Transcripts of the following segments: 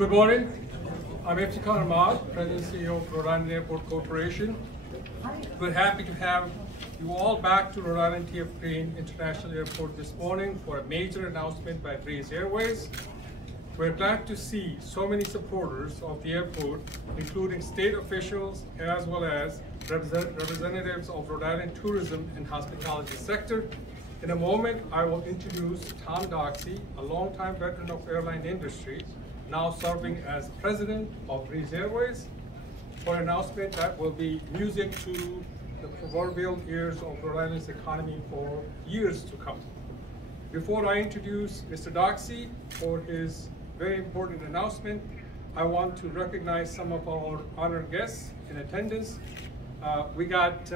Good morning. I'm Iftikhar Ahmad, President and CEO of Rhode Island Airport Corporation. We're happy to have you all back to Rhode Island T.F. Green International Airport this morning for a major announcement by Breeze Airways. We're glad to see so many supporters of the airport, including state officials as well as representatives of Rhode Island tourism and hospitality sector. In a moment, I will introduce Tom Doxey, a longtime veteran of airline industry, now serving as president of Breeze Airways, for an announcement that will be music to the proverbial ears of Rhode Island's economy for years to come. Before I introduce Mr. Doxey for his very important announcement, I want to recognize some of our honored guests in attendance. We got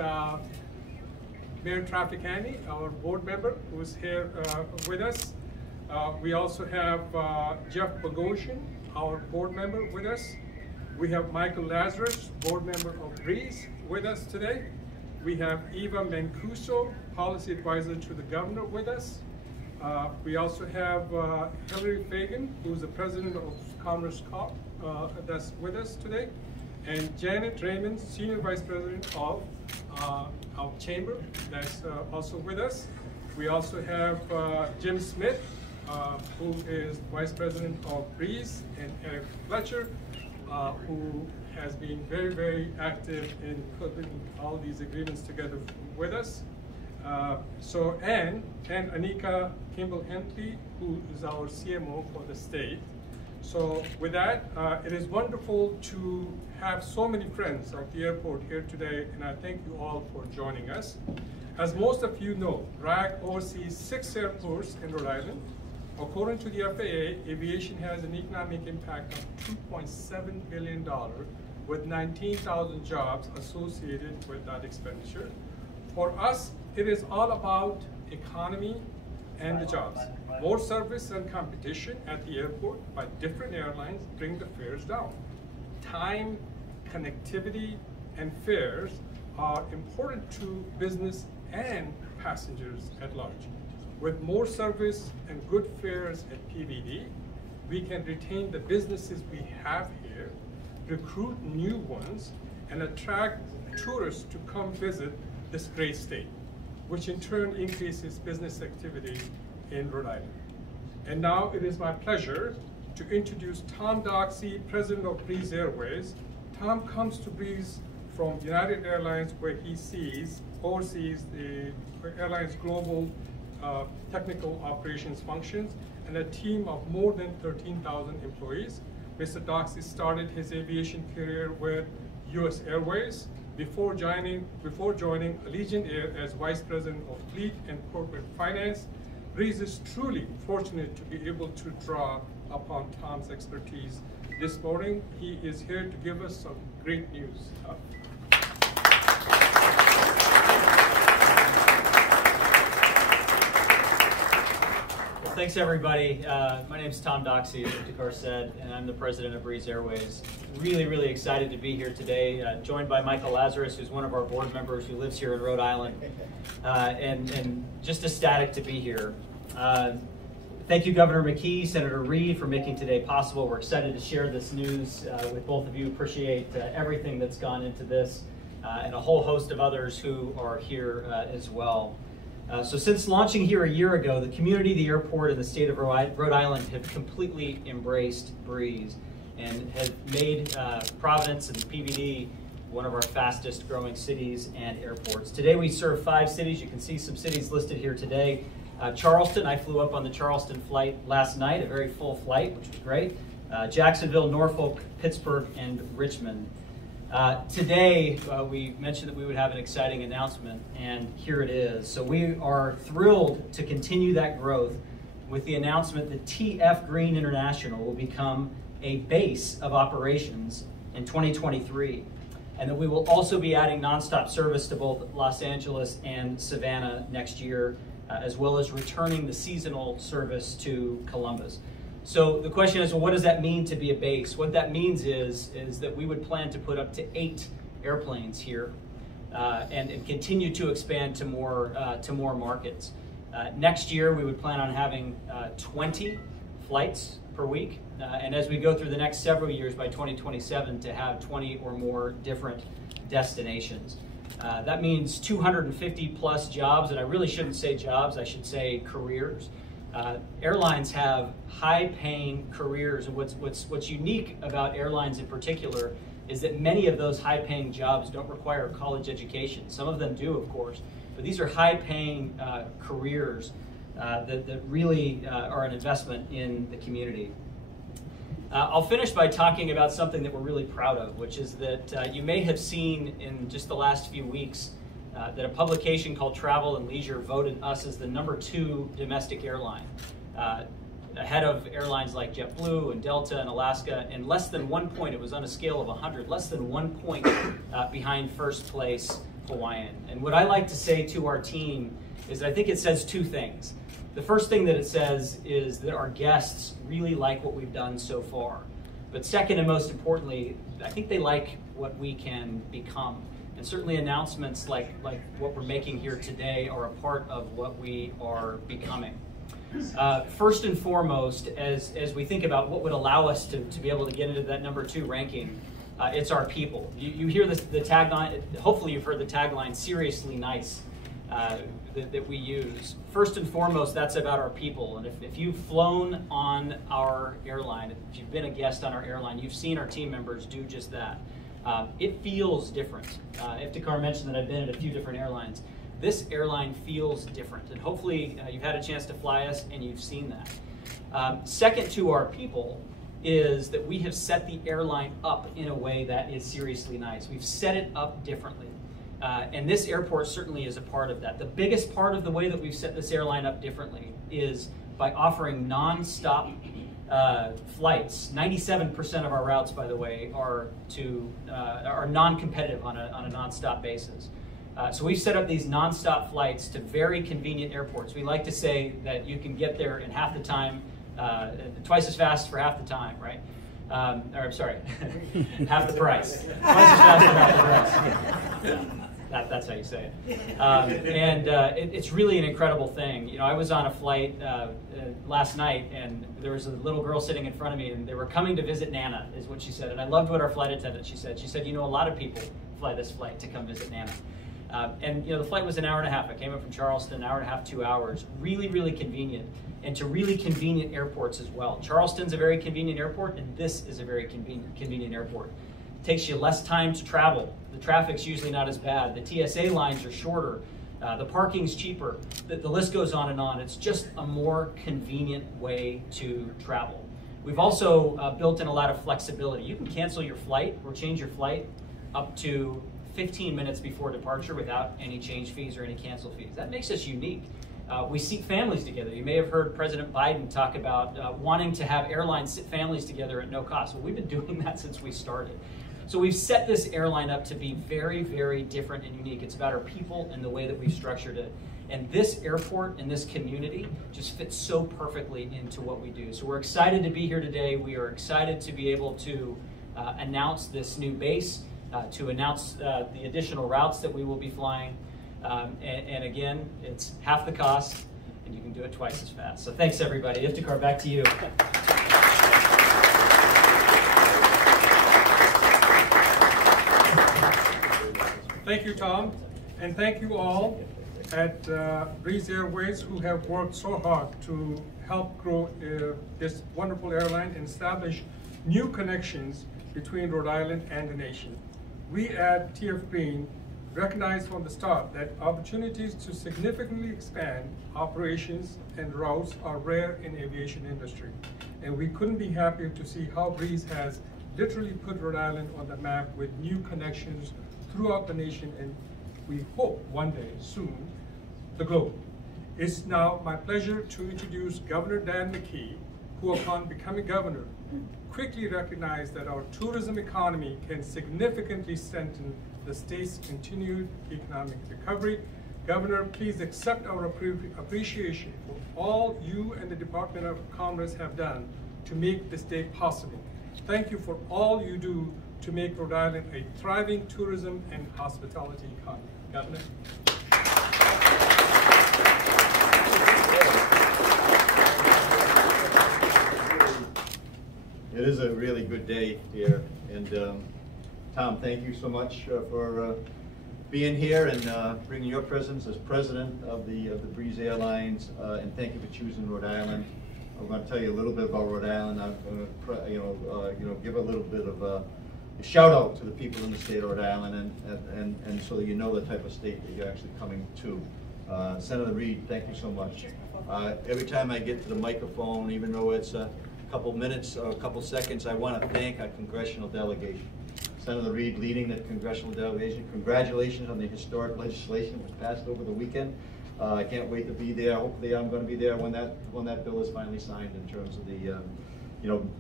Mayor Trafficani, our board member, who is here with us. We also have Jeff Bogosian, our board member, with us. We have Michael Lazarus, board member of Breeze, with us today. We have Eva Mancuso, policy advisor to the governor, with us. We also have Hillary Fagan, who's the president of Commerce Corp, that's with us today. And Janet Raymond, senior vice president of our chamber, that's also with us. We also have Jim Smith, who is vice president of Breeze, and Eric Fletcher, who has been very, very active in putting all these agreements together with us. And Anika Kimball-Hentley, who is our CMO for the state. So with that, it is wonderful to have so many friends of the airport here today, and I thank you all for joining us. As most of you know, RAG oversees 6 airports in Rhode Island. According to the FAA, aviation has an economic impact of $2.7 billion, with 19,000 jobs associated with that expenditure. For us, it is all about economy and the jobs. More service and competition at the airport by different airlines bring the fares down. Time, connectivity, and fares are important to business and passengers at large. With more service and good fares at PVD, we can retain the businesses we have here, recruit new ones, and attract tourists to come visit this great state, which in turn increases business activity in Rhode Island. And now it is my pleasure to introduce Tom Doxey, president of Breeze Airways. Tom comes to Breeze from United Airlines, where he oversees the airline's global technical operations functions and a team of more than 13,000 employees. Mr. Doxey started his aviation career with US Airways before joining Allegiant Air as Vice President of Fleet and Corporate Finance. Breeze is truly fortunate to be able to draw upon Tom's expertise. This morning, he is here to give us some great news. Thanks, everybody. My name is Tom Doxey, as Iftikhar said, and I'm the president of Breeze Airways. Really, really excited to be here today, joined by Michael Lazarus, who's one of our board members who lives here in Rhode Island, and just ecstatic to be here. Thank you, Governor McKee, Senator Reed, for making today possible. We're excited to share this news with both of you. Appreciate everything that's gone into this, and a whole host of others who are here as well. So since launching here a year ago, the community, the airport, and the state of Rhode Island have completely embraced Breeze and have made Providence and PVD one of our fastest growing cities and airports. Today we serve 5 cities. You can see some cities listed here today. Charleston, I flew up on the Charleston flight last night, a very full flight, which was great. Jacksonville, Norfolk, Pittsburgh, and Richmond. Today, we mentioned that we would have an exciting announcement, and here it is. So we are thrilled to continue that growth with the announcement that TF Green International will become a base of operations in 2023, and that we will also be adding nonstop service to both Los Angeles and Savannah next year, as well as returning the seasonal service to Columbus. So the question is, well, what does that mean to be a base? What that means is that we would plan to put up to 8 airplanes here and continue to expand to more markets. Next year, we would plan on having 20 flights per week, and as we go through the next several years by 2027 to have 20 or more different destinations. That means 250 plus jobs, and I really shouldn't say jobs, I should say careers. Airlines have high-paying careers, and what's unique about airlines in particular is that many of those high-paying jobs don't require a college education. Some of them do, of course, but these are high-paying careers that really are an investment in the community. I'll finish by talking about something that we're really proud of, which is that you may have seen in just the last few weeks that a publication called Travel and Leisure voted us as the #2 domestic airline, ahead of airlines like JetBlue and Delta and Alaska, and less than 1 point, it was on a scale of 100, less than 1 point behind first place Hawaiian. And what I like to say to our team is that I think it says two things. The first thing that it says is that our guests really like what we've done so far. But second and most importantly, I think they like what we can become. And certainly announcements like what we're making here today are a part of what we are becoming. First and foremost, as we think about what would allow us to be able to get into that #2 ranking, it's our people. You hear the tagline, hopefully you've heard the tagline, seriously nice, that we use. First and foremost, that's about our people. And if you've flown on our airline, if you've been a guest on our airline, you've seen our team members do just that. It feels different. Iftikhar mentioned that I've been at a few different airlines. This airline feels different, and hopefully you've had a chance to fly us and you've seen that. Second to our people is that we have set the airline up in a way that is seriously nice. We've set it up differently. And this airport certainly is a part of that. The biggest part of the way that we've set this airline up differently is by offering non-stop flights. 97% of our routes, by the way, are non-competitive on a non-stop basis. So we've set up these non-stop flights to very convenient airports. We like to say that you can get there in half the time, twice as fast for half the time, right? Or I'm sorry, half the price. Twice as fast for half the price. That's how you say it. It's really an incredible thing. You know, I was on a flight last night, and there was a little girl sitting in front of me, and they were coming to visit Nana, is what she said. And I loved what our flight attendant, she said. She said, you know, a lot of people fly this flight to come visit Nana. And, you know, the flight was an hour and a half. I came up from Charleston, an hour and a half, 2 hours. Really, really convenient. And to really convenient airports as well. Charleston's a very convenient airport, and this is a very convenient airport. It takes you less time to travel. The traffic's usually not as bad. The TSA lines are shorter. The parking's cheaper. The list goes on and on. It's just a more convenient way to travel. We've also built in a lot of flexibility. You can cancel your flight or change your flight up to 15 minutes before departure without any change fees or any cancel fees. That makes us unique. We seat families together. You may have heard President Biden talk about wanting to have airlines sit families together at no cost. Well, we've been doing that since we started. So we've set this airline up to be very, very different and unique. It's about our people and the way that we've structured it. And this airport and this community just fits so perfectly into what we do. So we're excited to be here today. We are excited to be able to announce this new base, to announce the additional routes that we will be flying. And again, it's half the cost, and you can do it twice as fast. So thanks, everybody. Iftikhar, back to you. Thank you, Tom, and thank you all at Breeze Airways who have worked so hard to help grow this wonderful airline and establish new connections between Rhode Island and the nation. We at TF Green recognized from the start that opportunities to significantly expand operations and routes are rare in the aviation industry. And we couldn't be happier to see how Breeze has literally put Rhode Island on the map with new connections throughout the nation, and we hope one day, soon, the globe. It's now my pleasure to introduce Governor Dan McKee, who upon becoming governor, quickly recognized that our tourism economy can significantly strengthen the state's continued economic recovery. Governor, please accept our appreciation for all you and the Department of Commerce have done to make this day possible. Thank you for all you do to make Rhode Island a thriving tourism and hospitality economy. Governor. It is a really good day here, and Tom, thank you so much for being here and bringing your presence as president of the Breeze Airlines, and thank you for choosing Rhode Island. I'm going to tell you a little bit about Rhode Island. I'm going to give a little bit of a shout out to the people in the state of Rhode Island, and so that you know the type of state that you're actually coming to. Senator Reed, thank you so much. Every time I get to the microphone, even though it's a couple minutes or a couple seconds, I want to thank our congressional delegation. Senator Reed leading the congressional delegation. Congratulations on the historic legislation that was passed over the weekend. I can't wait to be there. Hopefully I'm going to be there when that bill is finally signed, in terms of the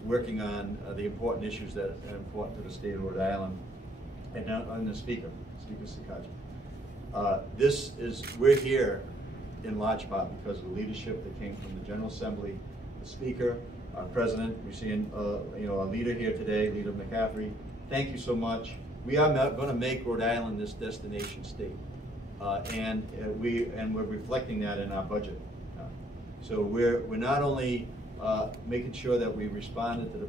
working on the important issues that are important to the state of Rhode Island. And now on the Speaker Sakaji. We're here in large part because of the leadership that came from the General Assembly, the Speaker, our President. We're seeing our leader here today, Leader McCaffrey. Thank you so much. We are going to make Rhode Island this destination state, and we're reflecting that in our budget. So we're not only making sure that we responded to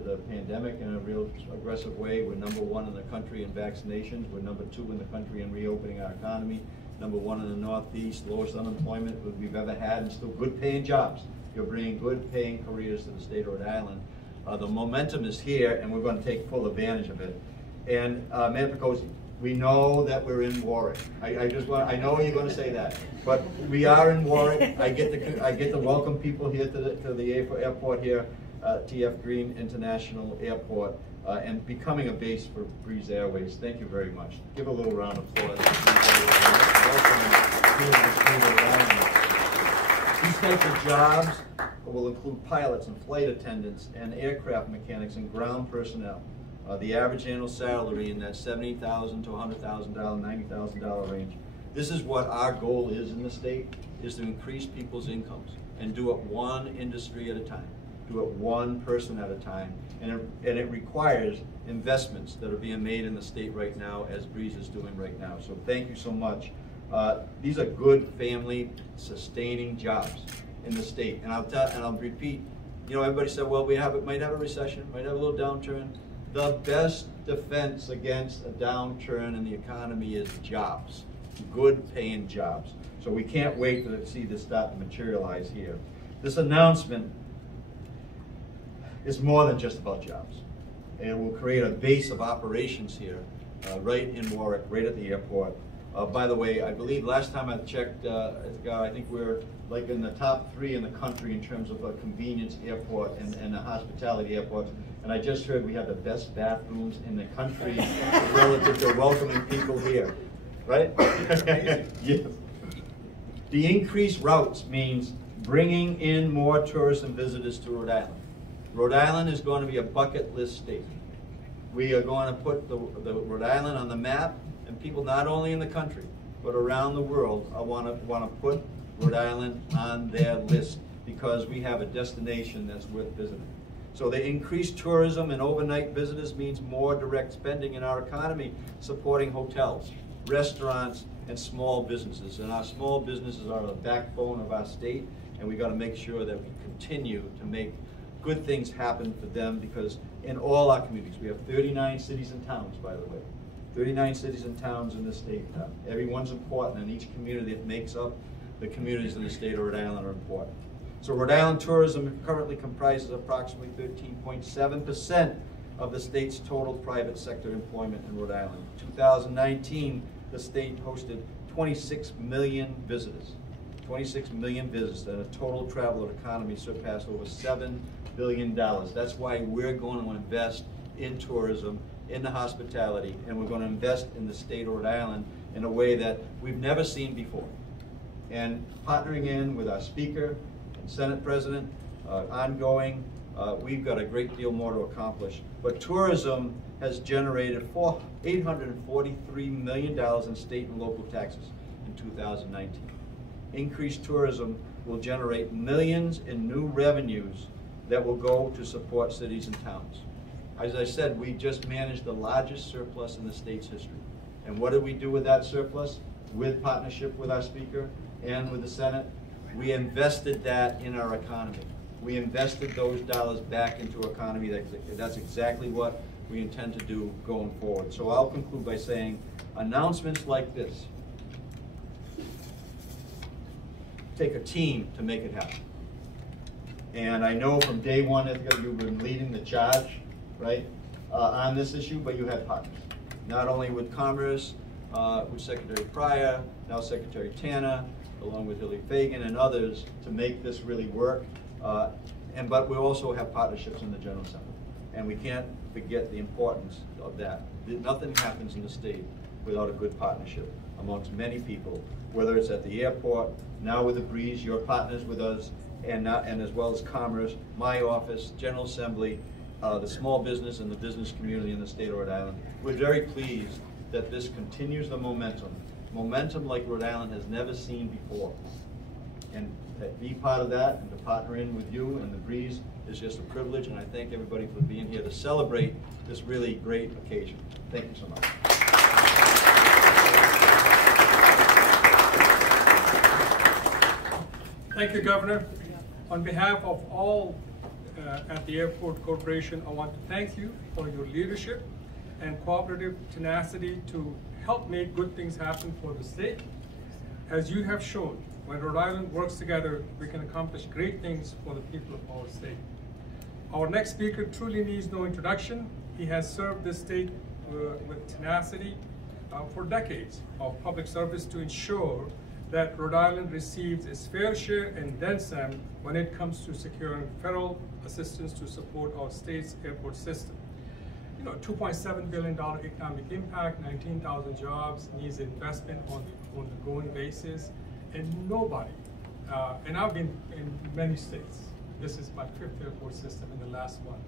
the pandemic in a real aggressive way. We're #1 in the country in vaccinations. We're #2 in the country in reopening our economy. #1 in the Northeast, lowest unemployment we've ever had, and still good paying jobs. You're bringing good paying careers to the state of Rhode Island. The momentum is here, and we're going to take full advantage of it. And Mayor Picozzi, we know that we're in Warwick. I know you're going to say that, but we are in Warwick. I get to welcome people here to the airport here, TF Green International Airport, and becoming a base for Breeze Airways. Thank you very much. Give a little round of applause. These types of jobs will include pilots and flight attendants and aircraft mechanics and ground personnel. The average annual salary in that $70,000 to $100,000, $90,000 range. This is what our goal is in the state, is to increase people's incomes and do it one industry at a time, do it one person at a time, and it requires investments that are being made in the state right now, as Breeze is doing right now. So thank you so much. These are good family sustaining jobs in the state, and I'll repeat. Everybody said, well, might have a recession, might have a little downturn. The best defense against a downturn in the economy is jobs, good paying jobs. So we can't wait to see this start to materialize here. This announcement is more than just about jobs. It will create a base of operations here, right in Warwick, right at the airport. By the way, I believe last time I checked, I think we're like in the top 3 in the country in terms of a convenience airport and a hospitality airport. And I just heard we have the best bathrooms in the country relative to welcoming people here, right? Yes. The increased routes means bringing in more tourists and visitors to Rhode Island. Rhode Island is going to be a bucket list state. We are going to put the Rhode Island on the map, and people not only in the country, but around the world want to put Rhode Island on their list because we have a destination that's worth visiting. So the increased tourism and overnight visitors means more direct spending in our economy, supporting hotels, restaurants, and small businesses. And our small businesses are the backbone of our state, and we got to make sure that we continue to make good things happen for them, because in all our communities, we have 39 cities and towns, by the way. 39 cities and towns in the state. Everyone's important, and each community that makes up the communities in the state of Rhode Island are important. So Rhode Island tourism currently comprises approximately 13.7% of the state's total private sector employment in Rhode Island. In 2019, the state hosted 26 million visitors. 26 million visitors, and a total travel economy surpassed over $7 billion. That's why we're going to invest in tourism, in the hospitality, and we're going to invest in the state of Rhode Island in a way that we've never seen before. And partnering in with our Speaker and Senate President, ongoing, we've got a great deal more to accomplish. But tourism has generated $843 million in state and local taxes in 2019. Increased tourism will generate millions in new revenues that will go to support cities and towns. As I said, we just managed the largest surplus in the state's history. And what did we do with that surplus? With partnership with our Speaker and with the Senate, we invested that in our economy. We invested those dollars back into economy. That's exactly what we intend to do going forward. So I'll conclude by saying announcements like this take a team to make it happen. And I know from day one, Ithaca, you've been leading the charge, right, on this issue, but you have partners. Not only with Commerce, with Secretary Pryor, now Secretary Tanner, along with Hilary Fagan and others, to make this really work. But we also have partnerships in the General Assembly. And we can't forget the importance of that. Nothing happens in the state without a good partnership amongst many people, whether it's at the airport, now with the Breeze, your partners with us, and as well as Commerce, my office, General Assembly, the small business and the business community in the state of Rhode Island. We're very pleased that this continues the momentum like Rhode Island has never seen before. And to be part of that and to partner in with you and the Breeze is just a privilege, and I thank everybody for being here to celebrate this really great occasion. Thank you so much. Thank you, Governor. On behalf of all at the Airport Corporation, I want to thank you for your leadership and cooperative tenacity to help make good things happen for the state. As you have shown, when Rhode Island works together, we can accomplish great things for the people of our state. Our next speaker truly needs no introduction. He has served this state with tenacity for decades of public service to ensure that Rhode Island receives its fair share and then some when it comes to securing federal assistance to support our state's airport system. You know, $2.7 billion economic impact, 19,000 jobs, needs investment on an ongoing basis, and nobody, and I've been in many states, this is my 5th airport system in the last one,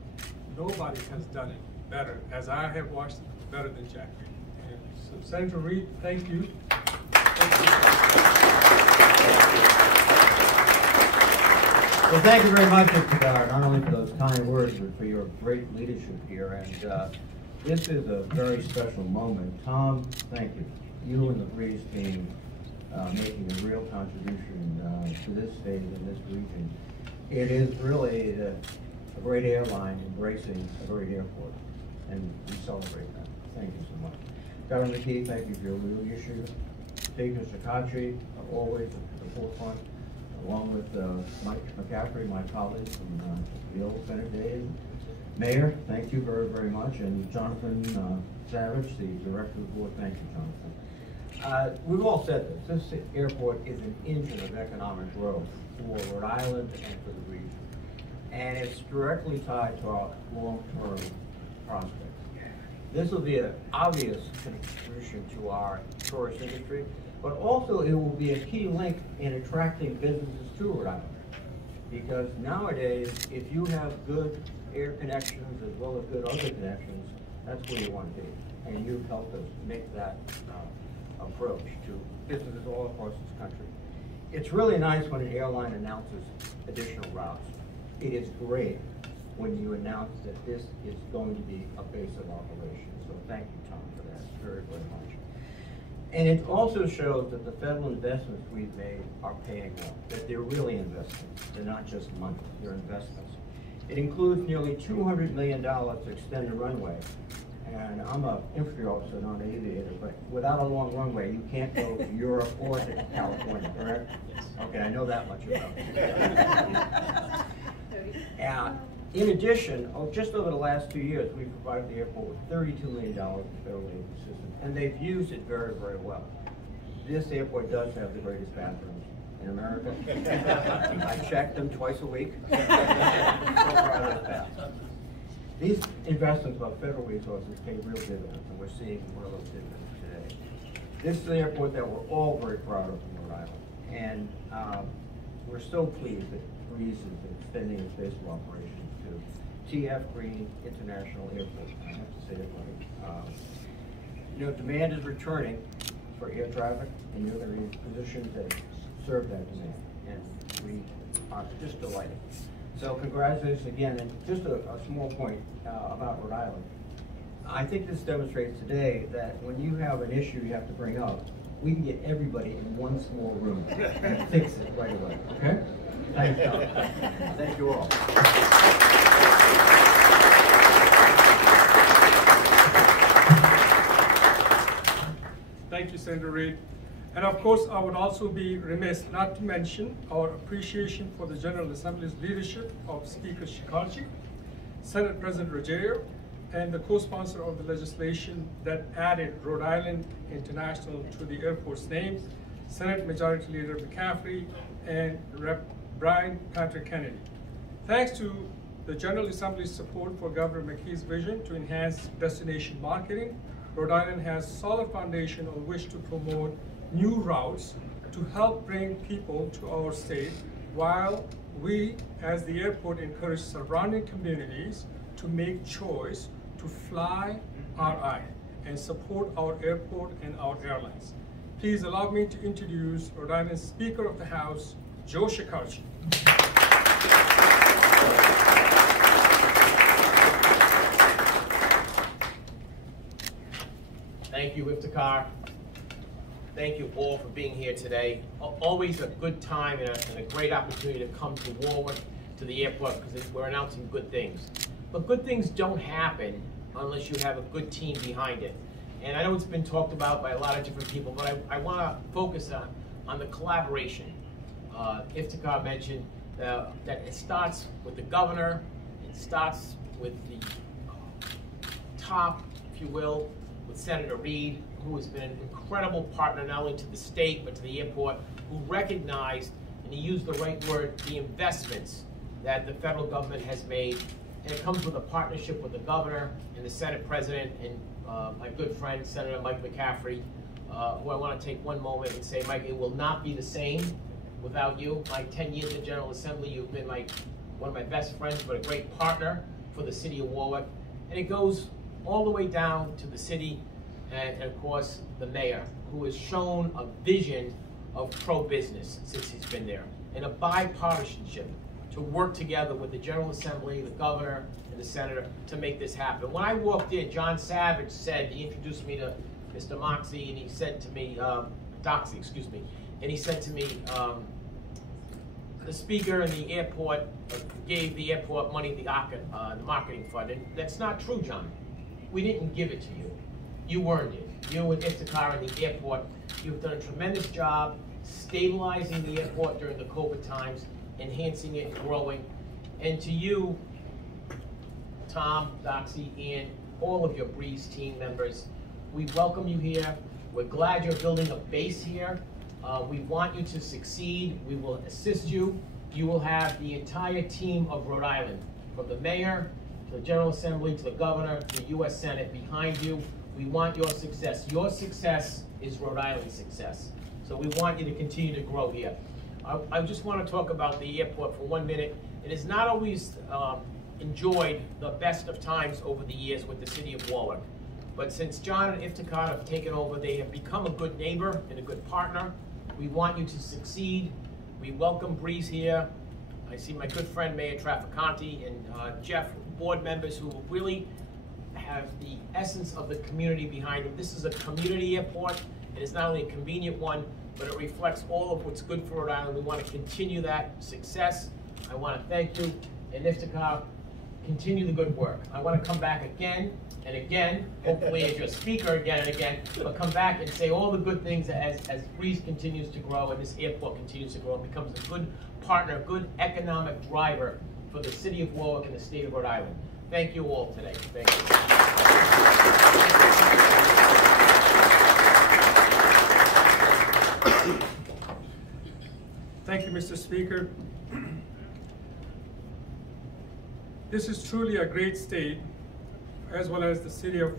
nobody has done it better, as I have watched it, better than Jack Reed. And so Senator Reed, thank you. Well, thank you very much, Mr. Ballard, not only for those kind words, but for your great leadership here. And this is a very special moment. Tom, thank you. You and the Breeze team making a real contribution to this state and this region. It is really a great airline embracing a great airport, and we celebrate that. Thank you so much. Governor McKee, thank you for your leadership. Take Mr. Kachi, always at the forefront, along with Mike McCaffrey, my colleague from the old Senate days. Mayor, thank you very, very much. And Jonathan Savage, the Director of the Board, thank you, Jonathan. We've all said this. This airport is an engine of economic growth for Rhode Island and for the region. And it's directly tied to our long-term prospects. This will be an obvious contribution to our tourist industry, but also it will be a key link in attracting businesses to Rhode Island. Because nowadays, if you have good air connections as well as good other connections, that's where you want to be. And you've helped us make that approach to businesses all across this country. It's really nice when an airline announces additional routes. It is great when you announce that this is going to be a base of operations. So thank you, Tom, for that very, very much. And it also shows that the federal investments we've made are paying off, that they're really investments. They're not just money, they're investments. It includes nearly $200 million to extend the runway. And I'm an infantry officer, not an aviator, but without a long runway, you can't go to Europe or to California, correct? Yes. Okay, I know that much about it. In addition, just over the last 2 years, we've provided the airport with $32 million in federal aid assistance, and they've used it very, very well. This airport does have the greatest bathrooms in America. I check them twice a week. These investments by federal resources pay real dividends, and we're seeing one of those dividends today. This is an airport that we're all very proud of in Rhode Island, and we're so pleased that Breeze is extending its base of operations to T.F. Green International Airport. I have to say it right. You know, demand is returning for air traffic, and you're going to be in position to serve that demand, and we are just delighted. So congratulations again, and just a small point about Rhode Island. I think this demonstrates today that when you have an issue you have to bring up, we can get everybody in one small room and fix it right away, okay? Thanks, Tom. Thank you all. Thank you, Senator Reid. And of course, I would also be remiss not to mention our appreciation for the General Assembly's leadership of Speaker Shekarchi, Senate President Ruggiero, and the co-sponsor of the legislation that added Rhode Island International to the airport's name, Senate Majority Leader McCaffrey and Rep. Brian Patrick Kennedy. Thanks to the General Assembly's support for Governor McKee's vision to enhance destination marketing, Rhode Island has solid foundation on which to promote new routes to help bring people to our state, while we, as the airport, encourage surrounding communities to make choice to fly RI and support our airport and our airlines. Please allow me to introduce Rhode Island's Speaker of the House, Joe Shekarchi. Thank you, Iftikhar. Thank you all for being here today. Always a good time and a great opportunity to come to Warwick, to the airport, because we're announcing good things. But good things don't happen unless you have a good team behind it. And I know it's been talked about by a lot of different people, but I want to focus on the collaboration. Iftikhar mentioned that it starts with the governor, it starts with the top, if you will, with Senator Reid, who has been an incredible partner not only to the state but to the airport, who recognized, and he used the right word, the investments that the federal government has made. And it comes with a partnership with the governor and the Senate president and my good friend, Senator Mike McCaffrey, who I want to take one moment and say, Mike, it will not be the same without you. My 10 years in General Assembly, you've been one of my best friends, but a great partner for the city of Warwick. And it goes all the way down to the city and of course, the mayor, who has shown a vision of pro-business since he's been there, and a bipartisanship to work together with the General Assembly, the governor, and the senator to make this happen. When I walked in, John Savage said, he introduced me to Mr. Moxie, and he said to me, Doxie, excuse me, and he said to me, the speaker and the airport gave the airport money, the marketing fund, and that's not true, John. We didn't give it to you. You earned it. You and Iftikhar and the airport, you've done a tremendous job stabilizing the airport during the COVID times, enhancing it, growing. And to you, Tom, Doxie, and all of your Breeze team members, we welcome you here. We're glad you're building a base here. We want you to succeed. We will assist you. You will have the entire team of Rhode Island, from the mayor, to the General Assembly, to the governor, to the U.S. Senate behind you. We want your success. Your success is Rhode Island's success. So we want you to continue to grow here. I just want to talk about the airport for 1 minute. It has not always enjoyed the best of times over the years with the city of Warwick. But since John and Iftikhar have taken over, they have become a good neighbor and a good partner. We want you to succeed. We welcome Breeze here. I see my good friend Mayor Traficante and Jeff, board members who really have the essence of the community behind them. This is a community airport. It is not only a convenient one, but it reflects all of what's good for Rhode Island. We want to continue that success. I want to thank you, and Iftikhar, continue the good work. I want to come back again and again, hopefully as your speaker again and again, but come back and say all the good things as Breeze continues to grow and this airport continues to grow and becomes a good partner, good economic driver for the city of Warwick and the state of Rhode Island. Thank you all today. Thank you. Thank you, Mr. Speaker. This is truly a great state, as well as the city of,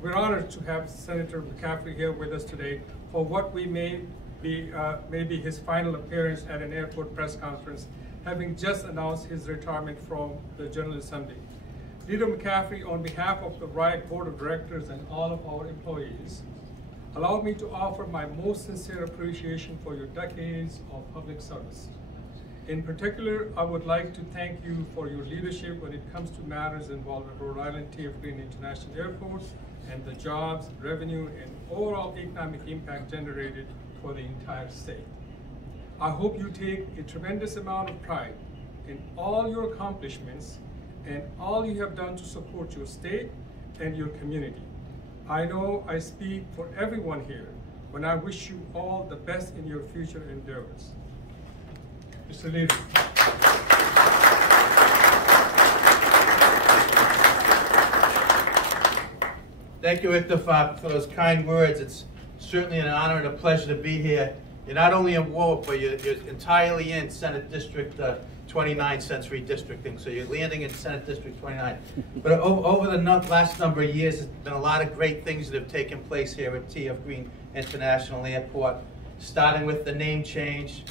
we're honored to have Senator McCaffrey here with us today for what we may be his final appearance at an airport press conference, having just announced his retirement from the General Assembly. Leader McCaffrey, on behalf of the RIAC Board of Directors and all of our employees, allow me to offer my most sincere appreciation for your decades of public service. In particular, I would like to thank you for your leadership when it comes to matters involving Rhode Island TF Green International Airport and the jobs, revenue, and overall economic impact generated for the entire state. I hope you take a tremendous amount of pride in all your accomplishments and all you have done to support your state and your community. I know I speak for everyone here when I wish you all the best in your future endeavors. Mr. Leader. Thank you, Ittifaq, for those kind words. It's certainly an honor and a pleasure to be here. You're not only in Warwick, but you're entirely in Senate District 29 since redistricting. So you're landing in Senate District 29. But over the last number of years, there's been a lot of great things that have taken place here at T.F. Green International Airport, starting with the name change.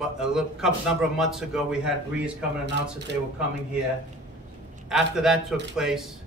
But a number of months ago, we had Breeze come and announce that they were coming here. After that took place,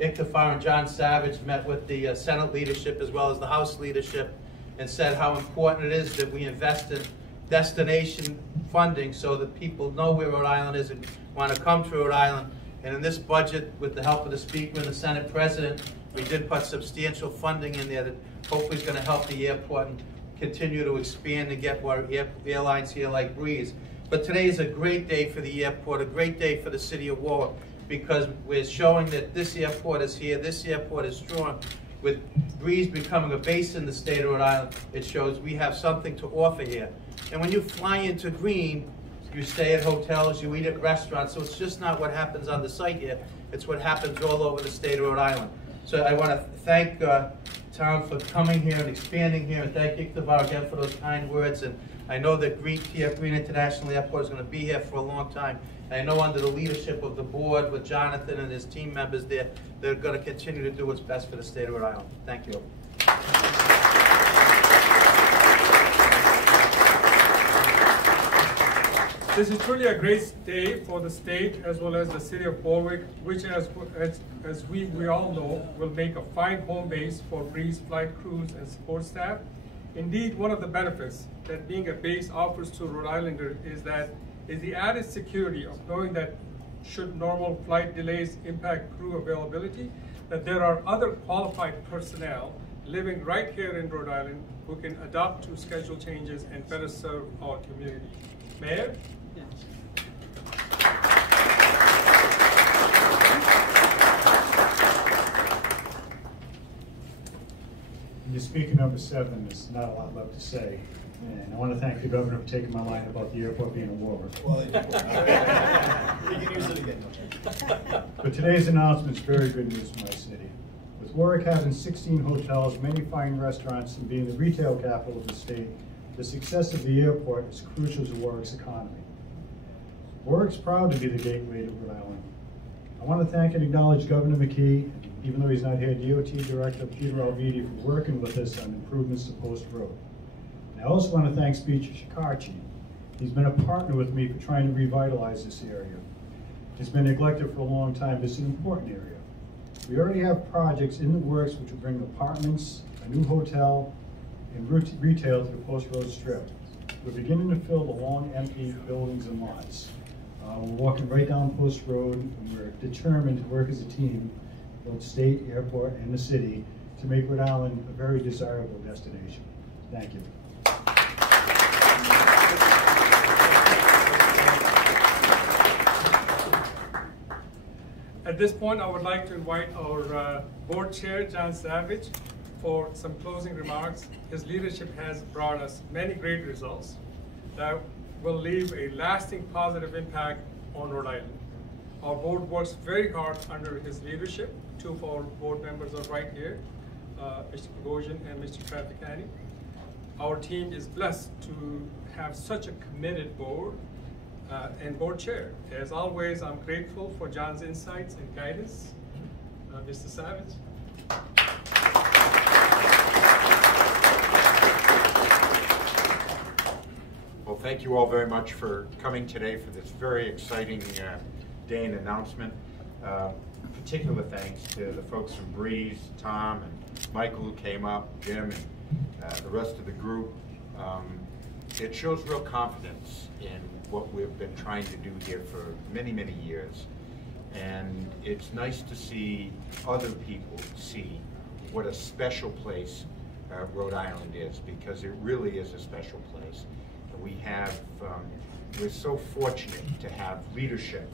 Ittifaq and John Savage met with the Senate leadership as well as the House leadership and said how important it is that we invest in destination funding so that people know where Rhode Island is and want to come to Rhode Island. And in this budget, with the help of the Speaker and the Senate President, we did put substantial funding in there that hopefully is going to help the airport and continue to expand and get more airlines here like Breeze. But today is a great day for the airport, a great day for the city of Warwick, because we're showing that this airport is here, this airport is strong. With Breeze becoming a base in the state of Rhode Island, it shows we have something to offer here. And when you fly into Green, you stay at hotels, you eat at restaurants, so it's just not what happens on the site here, it's what happens all over the state of Rhode Island. So I want to thank Tom for coming here and expanding here, and thank Ittifaq again for those kind words. And I know that T.F. Green International Airport is going to be here for a long time. And I know under the leadership of the board with Jonathan and his team members there, they're going to continue to do what's best for the state of Rhode Island. Thank you. This is truly a great day for the state as well as the city of Warwick, which as we all know, will make a fine home base for Breeze flight crews and support staff. Indeed, one of the benefits that being a base offers to Rhode Islanders is the added security of knowing that should normal flight delays impact crew availability, that there are other qualified personnel living right here in Rhode Island who can adapt to schedule changes and better serve our community. Mayor? Your speaker number 7, there's not a lot left to say. And I want to thank the governor for taking my line about the airport being a Warwick. Well, you can use it again. But today's announcement is very good news for my city. With Warwick having 16 hotels, many fine restaurants, and being the retail capital of the state, the success of the airport is crucial to Warwick's economy. Warwick's proud to be the gateway to Rhode Island. I want to thank and acknowledge Governor McKee, even though he's not here, DOT Director Peter Alviti for working with us on improvements to Post Road. And I also want to thank Speaker Shekarchi. He's been a partner with me for trying to revitalize this area. It's been neglected for a long time, but it's an important area. We already have projects in the works which will bring apartments, a new hotel, and retail to the Post Road Strip. We're beginning to fill the long empty buildings and lots. We're walking right down Post Road, and we're determined to work as a team, both state, airport, and the city, to make Rhode Island a very desirable destination. Thank you. At this point, I would like to invite our board chair, John Savage, for some closing remarks. His leadership has brought us many great results that will leave a lasting positive impact on Rhode Island. Our board works very hard under his leadership. Two of our board members are right here, Mr. Bogosian and Mr. Traficani. Our team is blessed to have such a committed board and board chair. As always, I'm grateful for John's insights and guidance. Mr. Savage. Well, thank you all very much for coming today for this very exciting day and announcement. Particular thanks to the folks from Breeze, Tom and Michael who came up, Jim and the rest of the group. It shows real confidence in what we've been trying to do here for many, many years. And it's nice to see other people see what a special place Rhode Island is, because it really is a special place. And we're so fortunate to have leadership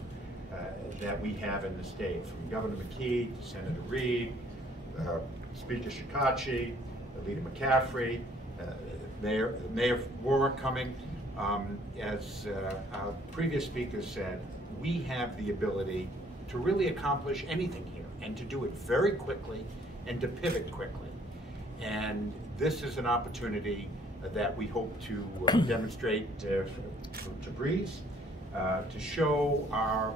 that we have in the state, from Governor McKee to Senator Reed, Speaker Shekarchi, Leader McCaffrey, Mayor Warwick coming. As our previous speaker said, we have the ability to really accomplish anything here and to do it very quickly and to pivot quickly. And this is an opportunity that we hope to demonstrate to Breeze, to show our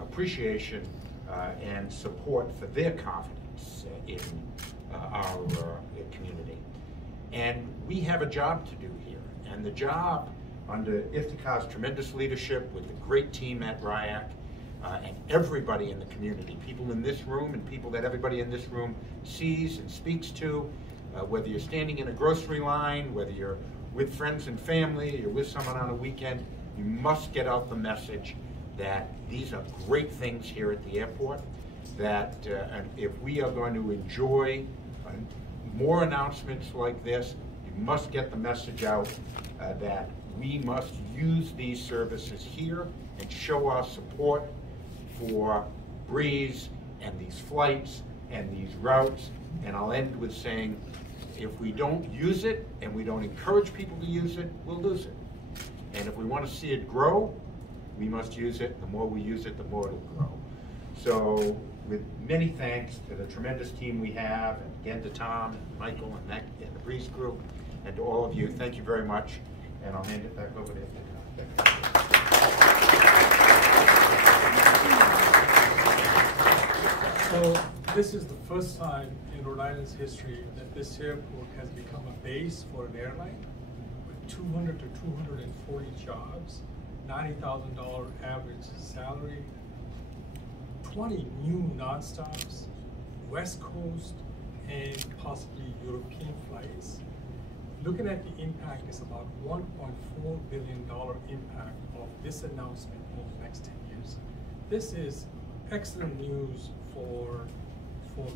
appreciation and support for their confidence in our community. And we have a job to do here. And the job, under Iftikhar's tremendous leadership with the great team at RIAC, and everybody in the community, people in this room and people that everybody in this room sees and speaks to, whether you're standing in a grocery line, whether you're with friends and family, you're with someone on a weekend, you must get out the message that these are great things here at the airport, that and if we are going to enjoy more announcements like this, you must get the message out that we must use these services here and show our support for Breeze and these flights and these routes. And I'll end with saying, if we don't use it and we don't encourage people to use it, we'll lose it. And if we want to see it grow, we must use it. The more we use it, the more it'll grow. So with many thanks to the tremendous team we have, and again to Tom and Michael and the Breeze group, and to all of you, thank you very much. And I'll hand it back over to Iftikhar. So this is the first time in Rhode Island's history that this airport has become a base for an airline with 200 to 240 jobs, $90,000 average salary, 20 new non-stops, West Coast, and possibly European flights. Looking at the impact, it's about $1.4 billion impact of this announcement over the next 10 years. This is excellent news for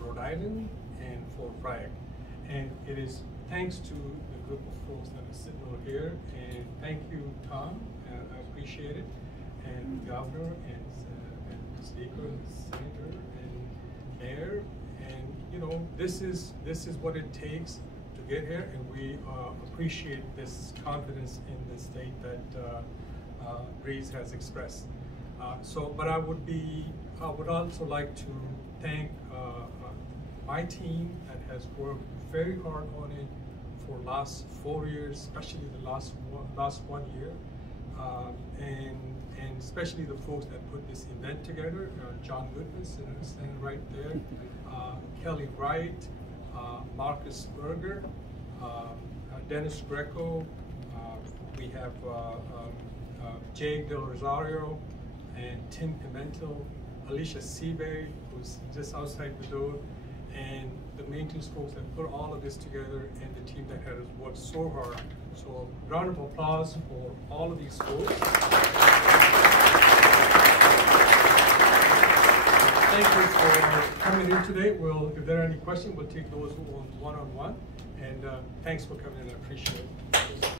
Rhode Island and for RIAC. And it is thanks to the group of folks that are sitting over here. And thank you, Tom. I appreciate it. And the governor and the speaker and the senator and mayor. And you know, this is what it takes to get here. And we appreciate this confidence in the state that Breeze has expressed. But I would also like to thank my team that has worked very hard on it for last 4 years, especially the last 1 year, and especially the folks that put this event together. John Goodman, standing right there, Kelly Wright, Marcus Berger, Dennis Greco. We have Jay Del Rosario and Tim Pimentel, Alicia Seabay, who's just outside the door, and the maintenance folks that put all of this together, and the team that has worked so hard. So round of applause for all of these folks. Thank you for coming in today. If there are any questions, we'll take those one-on-one. And thanks for coming in, I appreciate it.